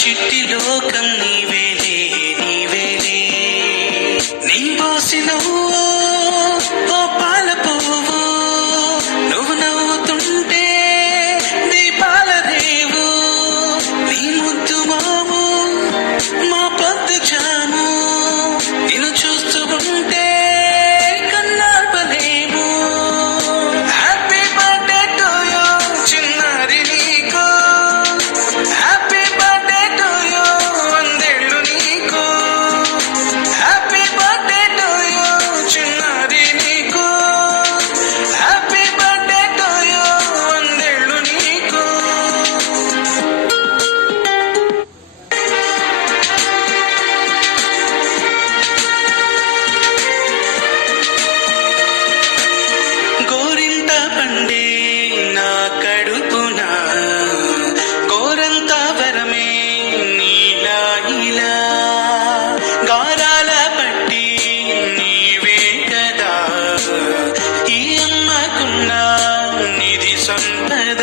చిట్టి లోకం నీవేలే నీవేలే నీ పోసిన ఓ పాల పువ్వు నువ్వు నవ్వుతుంటే దీపాల రేవు నీ ముద్దు మాము మా పొద్దు జాము నిన్ను చూస్తూ ఉంటే కన్నార్పలేము. హ్యాపీ బర్త్డే టు యూ చిన్నారి నీకు, హ్యాపీ బర్త్డే టు యూ వందేళ్ళు నీకు, హ్యాపీ బర్త్డే టు యూ చిన్నారి నీకు, హ్యాపీ బర్త్డే టు యూ వందేళ్ళు నీకు. గోరింట పండే నా కడుపున గోరంత వరమే నీలా ఇలా గారాల పట్టి నీవే కదా ఈ అమ్మకున్న నిధి సంపద.